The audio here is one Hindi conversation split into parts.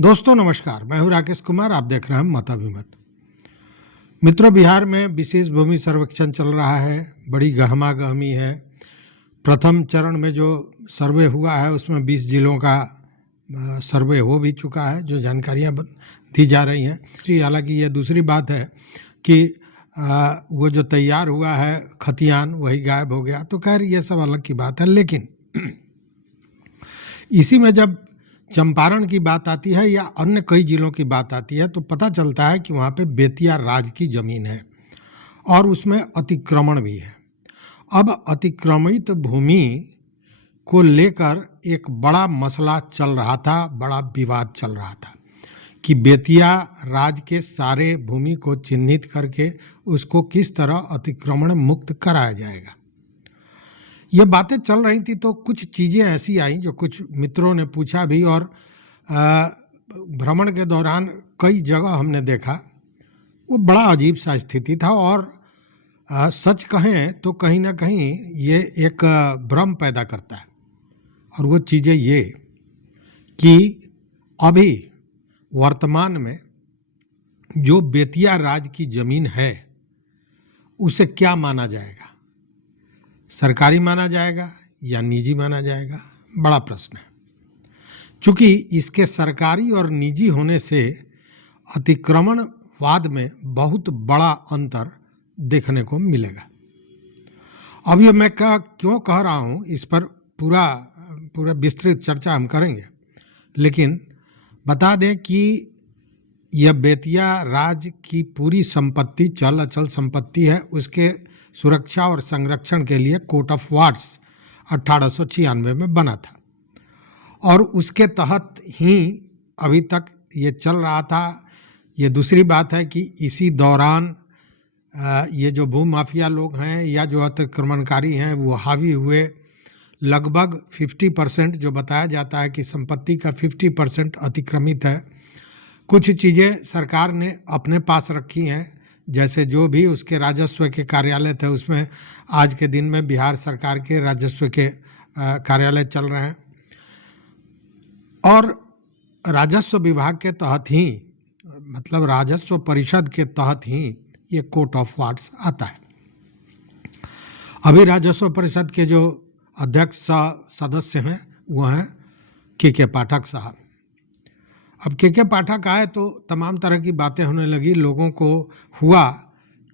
दोस्तों नमस्कार, मैं हूं राकेश कुमार। आप देख रहे हैं मताभिमत। मित्रों, बिहार में विशेष भूमि सर्वेक्षण चल रहा है। बड़ी गहमा-गहमी है। प्रथम चरण में जो सर्वे हुआ है उसमें 20 जिलों का सर्वे हो भी चुका है, जो जानकारियां दी जा रही हैं। हालांकि ये दूसरी बात है कि वो जो तैयार हुआ है खतियान वही गायब हो गया, तो खैर ये सब अलग की बात है। लेकिन इसी में जब चंपारण की बात आती है या अन्य कई जिलों की बात आती है तो पता चलता है कि वहाँ पे बेतिया राज की ज़मीन है और उसमें अतिक्रमण भी है। अब अतिक्रमित भूमि को लेकर एक बड़ा मसला चल रहा था, बड़ा विवाद चल रहा था कि बेतिया राज के सारे भूमि को चिन्हित करके उसको किस तरह अतिक्रमण मुक्त कराया जाएगा। ये बातें चल रही थी तो कुछ चीज़ें ऐसी आई जो कुछ मित्रों ने पूछा भी, और भ्रमण के दौरान कई जगह हमने देखा। वो बड़ा अजीब सा स्थिति था और सच कहें तो कहीं ना कहीं ये एक भ्रम पैदा करता है। और वो चीज़ें ये कि अभी वर्तमान में जो बेतिया राज की ज़मीन है उसे क्या माना जाएगा, सरकारी माना जाएगा या निजी माना जाएगा, बड़ा प्रश्न है। चूँकि इसके सरकारी और निजी होने से अतिक्रमणवाद में बहुत बड़ा अंतर देखने को मिलेगा। अब ये मैं क्यों कह रहा हूँ, इस पर पूरा विस्तृत चर्चा हम करेंगे। लेकिन बता दें कि यह बेतिया राज की पूरी संपत्ति चल अचल संपत्ति है। उसके सुरक्षा और संरक्षण के लिए कोर्ट ऑफ वार्ड्स 1896 में बना था और उसके तहत ही अभी तक ये चल रहा था। ये दूसरी बात है कि इसी दौरान ये जो भूमाफिया लोग हैं या जो अतिक्रमणकारी हैं वो हावी हुए। लगभग 50% जो बताया जाता है कि संपत्ति का 50% अतिक्रमित है। कुछ चीज़ें सरकार ने अपने पास रखी हैं, जैसे जो भी उसके राजस्व के कार्यालय थे उसमें आज के दिन में बिहार सरकार के राजस्व के कार्यालय चल रहे हैं और राजस्व विभाग के तहत ही, मतलब राजस्व परिषद के तहत ही ये कोर्ट ऑफ वार्ड्स आता है। अभी राजस्व परिषद के जो अध्यक्ष सदस्य हैं वो हैं के पाठक साहब। अब के पाठक आए तो तमाम तरह की बातें होने लगी। लोगों को हुआ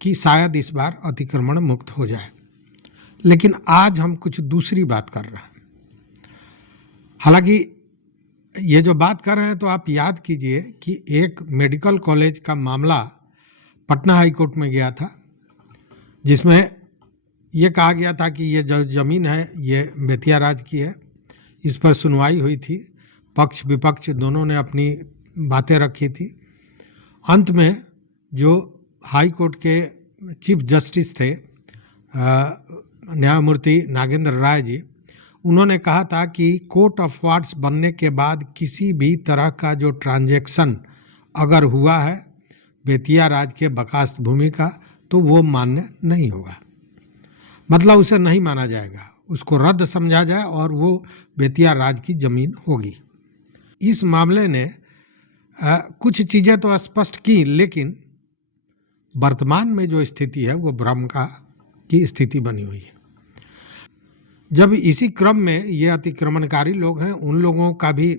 कि शायद इस बार अतिक्रमण मुक्त हो जाए। लेकिन आज हम कुछ दूसरी बात कर रहे हैं। हालांकि ये जो बात कर रहे हैं तो आप याद कीजिए कि एक मेडिकल कॉलेज का मामला पटना हाई कोर्ट में गया था, जिसमें ये कहा गया था कि ये जो ज़मीन है ये बेतिया राज की है। इस पर सुनवाई हुई थी, पक्ष विपक्ष दोनों ने अपनी बातें रखी थी। अंत में जो हाई कोर्ट के चीफ जस्टिस थे न्यायमूर्ति नागेंद्र राय जी, उन्होंने कहा था कि कोर्ट ऑफ वार्ड्स बनने के बाद किसी भी तरह का जो ट्रांजैक्शन अगर हुआ है बेतिया राज के बकास्त भूमि का तो वो मान्य नहीं होगा, मतलब उसे नहीं माना जाएगा, उसको रद्द समझा जाए और वो बेतिया राज की ज़मीन होगी। इस मामले ने कुछ चीज़ें तो स्पष्ट की, लेकिन वर्तमान में जो स्थिति है वो भ्रम की स्थिति बनी हुई है। जब इसी क्रम में ये अतिक्रमणकारी लोग हैं उन लोगों का भी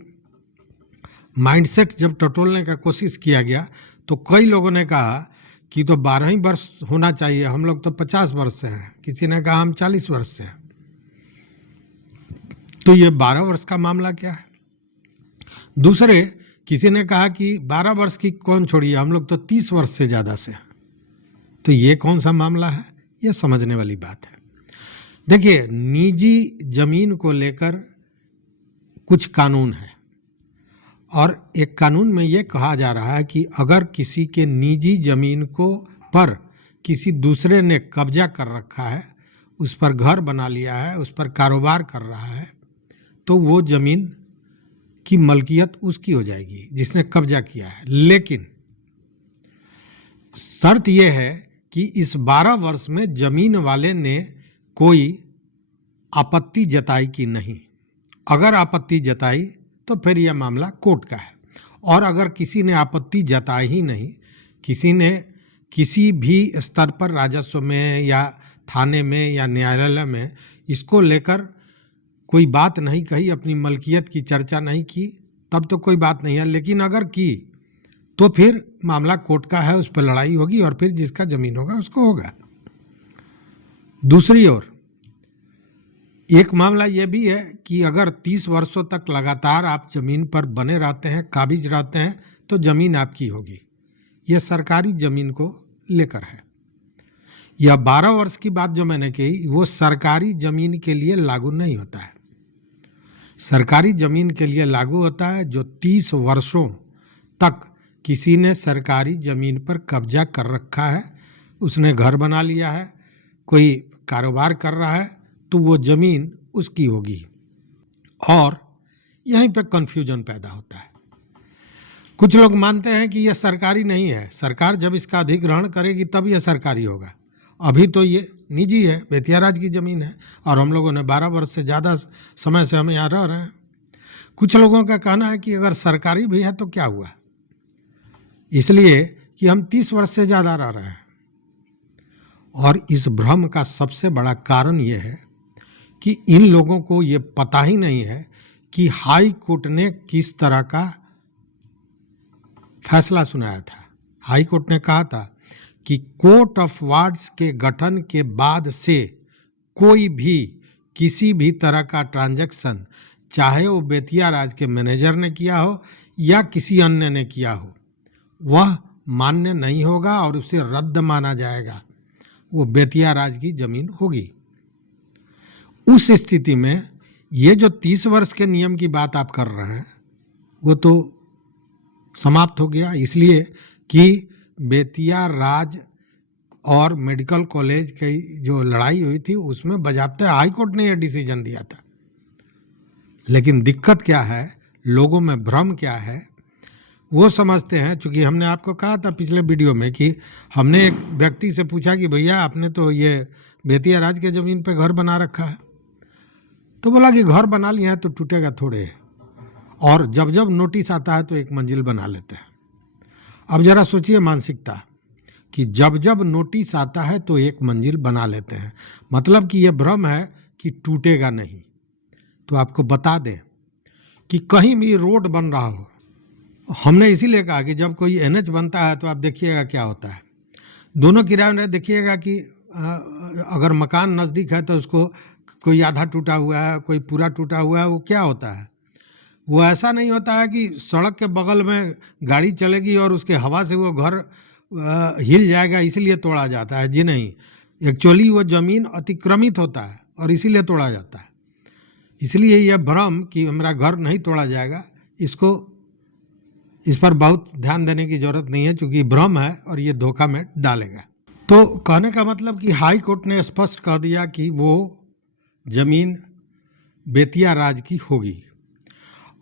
माइंडसेट जब टटोलने का कोशिश किया गया तो कई लोगों ने कहा कि तो 12 ही वर्ष होना चाहिए, हम लोग तो 50 वर्ष से हैं। किसी ने कहा हम 40 वर्ष से हैं। तो ये 12 वर्ष का मामला क्या है? दूसरे किसी ने कहा कि 12 वर्ष की कौन छोड़िए, हम लोग तो 30 वर्ष से ज़्यादा से हैं। तो ये कौन सा मामला है, ये समझने वाली बात है। देखिए, निजी ज़मीन को लेकर कुछ कानून है और एक कानून में ये कहा जा रहा है कि अगर किसी के निजी ज़मीन पर किसी दूसरे ने कब्जा कर रखा है, उस पर घर बना लिया है, उस पर कारोबार कर रहा है, तो वो ज़मीन की मलकियत उसकी हो जाएगी जिसने कब्जा किया है। लेकिन शर्त यह है कि इस 12 वर्ष में ज़मीन वाले ने कोई आपत्ति जताई कि नहीं। अगर आपत्ति जताई तो फिर यह मामला कोर्ट का है और अगर किसी ने आपत्ति जताई ही नहीं, किसी ने किसी भी स्तर पर राजस्व में या थाने में या न्यायालय में इसको लेकर कोई बात नहीं कही, अपनी मलकियत की चर्चा नहीं की, तब तो कोई बात नहीं है। लेकिन अगर की तो फिर मामला कोर्ट का है, उस पर लड़ाई होगी और फिर जिसका जमीन होगा उसको होगा। दूसरी ओर एक मामला यह भी है कि अगर 30 वर्षों तक लगातार आप जमीन पर बने रहते हैं, काबिज रहते हैं, तो जमीन आपकी होगी। यह सरकारी जमीन को लेकर है। यह 12 वर्ष की बात जो मैंने कही वो सरकारी जमीन के लिए लागू नहीं होता है। सरकारी जमीन के लिए लागू होता है जो 30 वर्षों तक किसी ने सरकारी जमीन पर कब्जा कर रखा है, उसने घर बना लिया है, कोई कारोबार कर रहा है, तो वो जमीन उसकी होगी। और यहीं पे कन्फ्यूजन पैदा होता है। कुछ लोग मानते हैं कि यह सरकारी नहीं है, सरकार जब इसका अधिग्रहण करेगी तब यह सरकारी होगा, अभी तो ये निजी है, बेतिया राज की ज़मीन है और हम लोगों ने 12 वर्ष से ज़्यादा समय से हम यहाँ रह रहे हैं। कुछ लोगों का कहना है कि अगर सरकारी भी है तो क्या हुआ, इसलिए कि हम 30 वर्ष से ज़्यादा रह रहे हैं। और इस भ्रम का सबसे बड़ा कारण ये है कि इन लोगों को ये पता ही नहीं है कि हाई कोर्ट ने किस तरह का फैसला सुनाया था। हाई कोर्ट ने कहा था कि कोर्ट ऑफ वार्ड्स के गठन के बाद से कोई भी किसी भी तरह का ट्रांजैक्शन, चाहे वो बेतिया राज के मैनेजर ने किया हो या किसी अन्य ने किया हो, वह मान्य नहीं होगा और उसे रद्द माना जाएगा, वो बेतिया राज की जमीन होगी। उस स्थिति में ये जो 30 वर्ष के नियम की बात आप कर रहे हैं वो तो समाप्त हो गया, इसलिए कि बेतिया राज और मेडिकल कॉलेज की जो लड़ाई हुई थी उसमें बजाबते हाई कोर्ट ने यह डिसीजन दिया था। लेकिन दिक्कत क्या है, लोगों में भ्रम क्या है, वो समझते हैं, चूँकि हमने आपको कहा था पिछले वीडियो में कि हमने एक व्यक्ति से पूछा कि भैया आपने तो ये बेतिया राज के ज़मीन पे घर बना रखा है, तो बोला कि घर बना लिया है तो टूटेगा थोड़े, और जब जब नोटिस आता है तो एक मंजिल बना लेते हैं। अब ज़रा सोचिए मानसिकता कि जब जब नोटिस आता है तो एक मंजिल बना लेते हैं, मतलब कि ये भ्रम है कि टूटेगा नहीं। तो आपको बता दें कि कहीं भी रोड बन रहा हो, हमने इसीलिए कहा कि जब कोई एनएच बनता है तो आप देखिएगा क्या होता है, दोनों किनारे में देखिएगा कि अगर मकान नज़दीक है तो उसको कोई आधा टूटा हुआ है, कोई पूरा टूटा हुआ है, वो क्या होता है, वो ऐसा नहीं होता है कि सड़क के बगल में गाड़ी चलेगी और उसके हवा से वो घर हिल जाएगा इसलिए तोड़ा जाता है। जी नहीं, एक्चुअली वो ज़मीन अतिक्रमित होता है और इसीलिए तोड़ा जाता है। इसलिए यह भ्रम कि हमारा घर नहीं तोड़ा जाएगा, इस पर बहुत ध्यान देने की ज़रूरत नहीं है, क्योंकि भ्रम है और ये धोखा में डालेगा। तो कहने का मतलब कि हाई कोर्ट ने स्पष्ट कह दिया कि वो ज़मीन बेतिया राज की होगी।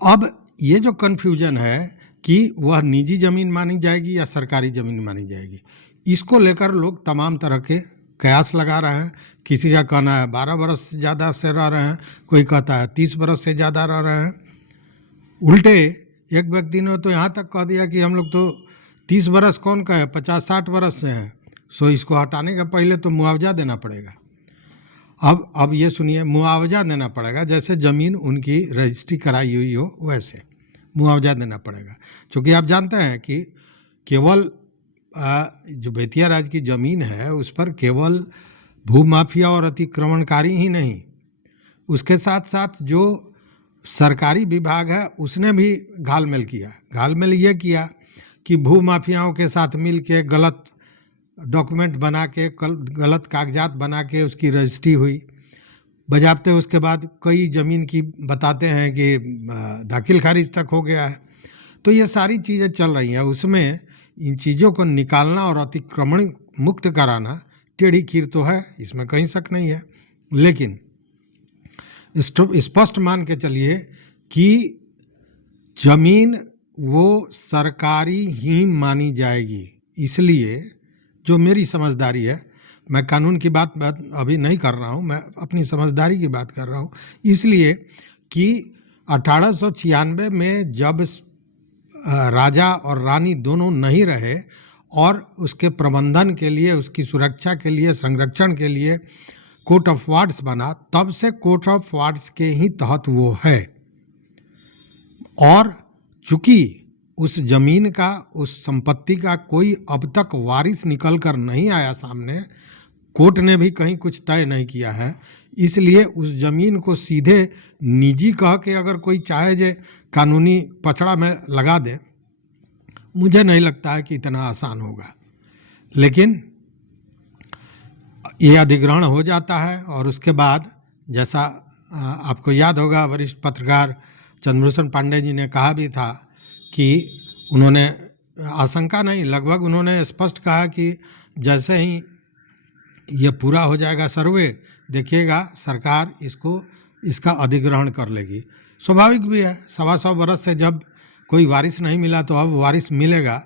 अब ये जो कन्फ्यूजन है कि वह निजी ज़मीन मानी जाएगी या सरकारी ज़मीन मानी जाएगी, इसको लेकर लोग तमाम तरह के कयास लगा रहे हैं। किसी का कहना है 12 बरस से ज़्यादा से रह रहे हैं, कोई कहता है 30 बरस से ज़्यादा रह रहे हैं। उल्टे एक व्यक्ति ने तो यहाँ तक कह दिया कि हम लोग तो 30 बरस कौन कहे, 50-60 बरस से हैं, सो इसको हटाने का पहले तो मुआवजा देना पड़ेगा। अब ये सुनिए, मुआवजा देना पड़ेगा, जैसे ज़मीन उनकी रजिस्ट्री कराई हुई हो वैसे मुआवजा देना पड़ेगा। क्योंकि आप जानते हैं कि केवल जो बेतिया राज की ज़मीन है उस पर केवल भूमाफिया और अतिक्रमणकारी ही नहीं, उसके साथ साथ जो सरकारी विभाग है उसने भी घालमेल किया। घालमेल ये किया कि भूमाफियाओं के साथ मिल के गलत डॉक्यूमेंट बना के, गलत कागजात बना के उसकी रजिस्ट्री हुई, बजाबते उसके बाद कई ज़मीन की बताते हैं कि दाखिल खारिज तक हो गया है। तो ये सारी चीज़ें चल रही हैं, उसमें इन चीज़ों को निकालना और अतिक्रमण मुक्त कराना टेढ़ी खीर तो है, इसमें कहीं शक नहीं है। लेकिन स्पष्ट मान के चलिए कि ज़मीन वो सरकारी ही मानी जाएगी। इसलिए जो मेरी समझदारी है, मैं कानून की बात अभी नहीं कर रहा हूँ, मैं अपनी समझदारी की बात कर रहा हूँ, इसलिए कि 1896 में जब राजा और रानी दोनों नहीं रहे और उसके प्रबंधन के लिए, उसकी सुरक्षा के लिए, संरक्षण के लिए कोर्ट ऑफ वार्ड्स बना, तब से कोर्ट ऑफ वार्ड्स के ही तहत वो है। और चूंकि उस जमीन का, उस संपत्ति का कोई अब तक वारिस निकल कर नहीं आया सामने, कोर्ट ने भी कहीं कुछ तय नहीं किया है, इसलिए उस जमीन को सीधे निजी कह के अगर कोई चाहे जे कानूनी पचड़ा में लगा दे, मुझे नहीं लगता है कि इतना आसान होगा। लेकिन ये अधिग्रहण हो जाता है और उसके बाद, जैसा आपको याद होगा, वरिष्ठ पत्रकार चंद्रभूषण पांडे जी ने कहा भी था कि उन्होंने आशंका नहीं, लगभग उन्होंने स्पष्ट कहा कि जैसे ही ये पूरा हो जाएगा सर्वे, देखिएगा सरकार इसका अधिग्रहण कर लेगी। स्वाभाविक भी है, 125 बरस से जब कोई वारिस नहीं मिला तो अब वारिस मिलेगा।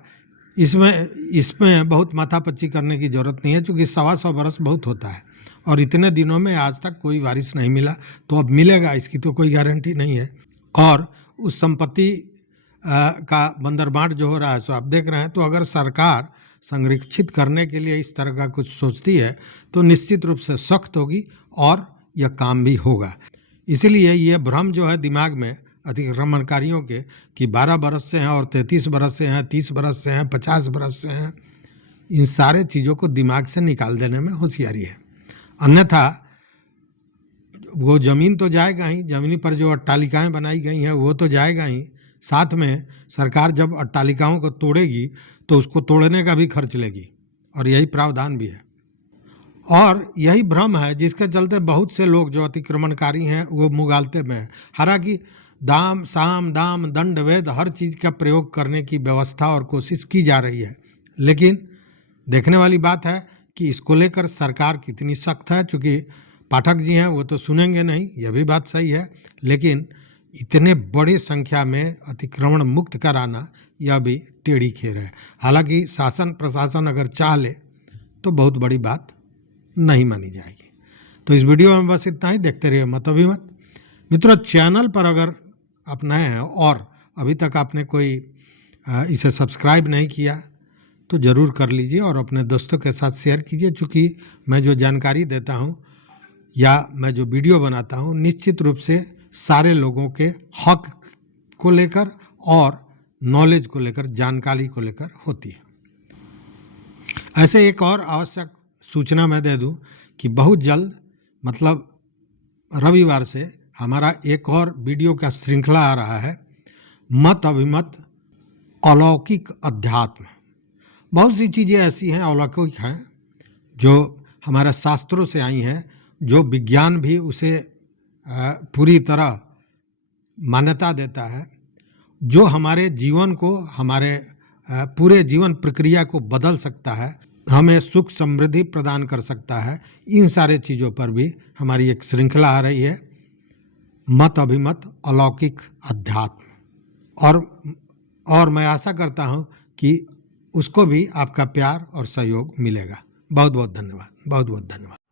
इसमें बहुत माथापच्ची करने की ज़रूरत नहीं है, क्योंकि 125 बरस बहुत होता है और इतने दिनों में आज तक कोई वारिस नहीं मिला, तो अब मिलेगा, इसकी तो कोई गारंटी नहीं है। और उस संपत्ति का बंदरबांट जो हो रहा है, सो आप देख रहे हैं, तो अगर सरकार संरक्षित करने के लिए इस तरह का कुछ सोचती है तो निश्चित रूप से सख्त होगी और यह काम भी होगा। इसीलिए ये भ्रम जो है दिमाग में अतिक्रमणकारियों के कि 12 बरस से हैं और 33 बरस से हैं, 30 बरस से हैं, 50 बरस से हैं, इन सारे चीज़ों को दिमाग से निकाल देने में होशियारी है। अन्यथा वो ज़मीन तो जाएगा ही, ज़मीन पर जो अट्टालिकाएँ बनाई गई हैं वो तो जाएगा ही, साथ में सरकार जब अट्टालिकाओं को तोड़ेगी तो उसको तोड़ने का भी खर्च लेगी, और यही प्रावधान भी है। और यही भ्रम है जिसके चलते बहुत से लोग जो अतिक्रमणकारी हैं वो मुगालते में हैं। हालांकि दाम, साम, दाम, दंड, वेद हर चीज़ का प्रयोग करने की व्यवस्था और कोशिश की जा रही है, लेकिन देखने वाली बात है कि इसको लेकर सरकार कितनी सख्त है। चूँकि पाठक जी हैं वो तो सुनेंगे नहीं, यह भी बात सही है, लेकिन इतने बड़ी संख्या में अतिक्रमण मुक्त कराना यह भी टेढ़ी खेर है। हालांकि शासन प्रशासन अगर चाह ले तो बहुत बड़ी बात नहीं मानी जाएगी। तो इस वीडियो में बस इतना ही। देखते रहिए मत अभिमत। मित्रों, चैनल पर अगर आप नए हैं और अभी तक आपने कोई इसे सब्सक्राइब नहीं किया तो ज़रूर कर लीजिए और अपने दोस्तों के साथ शेयर कीजिए। चूँकि मैं जो जानकारी देता हूँ या मैं जो वीडियो बनाता हूँ, निश्चित रूप से सारे लोगों के हक को लेकर और नॉलेज को लेकर, जानकारी को लेकर होती है। ऐसे एक और आवश्यक सूचना मैं दे दूं कि बहुत जल्द, मतलब रविवार से, हमारा एक और वीडियो का श्रृंखला आ रहा है, मत अभिमत अलौकिक अध्यात्म। बहुत सी चीज़ें ऐसी हैं, अलौकिक हैं, जो हमारे शास्त्रों से आई हैं, जो विज्ञान भी उसे पूरी तरह मान्यता देता है, जो हमारे जीवन को, हमारे पूरे जीवन प्रक्रिया को बदल सकता है, हमें सुख समृद्धि प्रदान कर सकता है। इन सारे चीज़ों पर भी हमारी एक श्रृंखला आ रही है, मत अभिमत अलौकिक अध्यात्म। और मैं आशा करता हूँ कि उसको भी आपका प्यार और सहयोग मिलेगा। बहुत बहुत धन्यवाद, बहुत बहुत धन्यवाद।